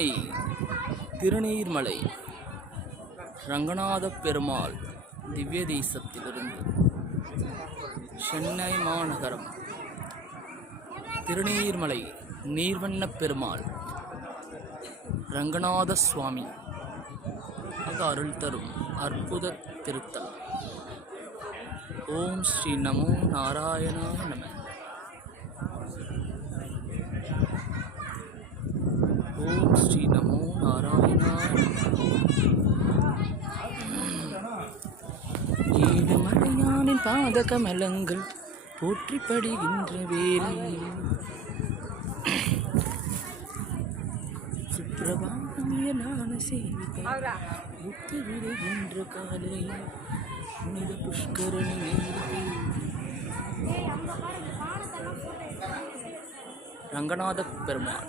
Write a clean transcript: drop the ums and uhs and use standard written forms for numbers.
சென்னை திருநீர்மலை ரங்கநாத பெருமாள் திவ்ய தேசத்திலிருந்து சென்னை மாநகரம் திருநீர்மலை நீர்வண்ண பெருமாள் ரங்கநாத சுவாமி அருள் தரும் அற்புத திருத்தலம். ஓம் ஸ்ரீ நமோ நாராயணாய நம. ஓம் ஸ்ரீ நமோ நாராயணாய நம. ஏழு மலையானின் பாத கமலங்கள் போற்றிப்படுகின்ற வேலை சுப்பிரபாதமியனான சேவிகை முத்து விடுகின்ற காலை புனித புஷ்கரணி ரங்கநாத பெருமாள்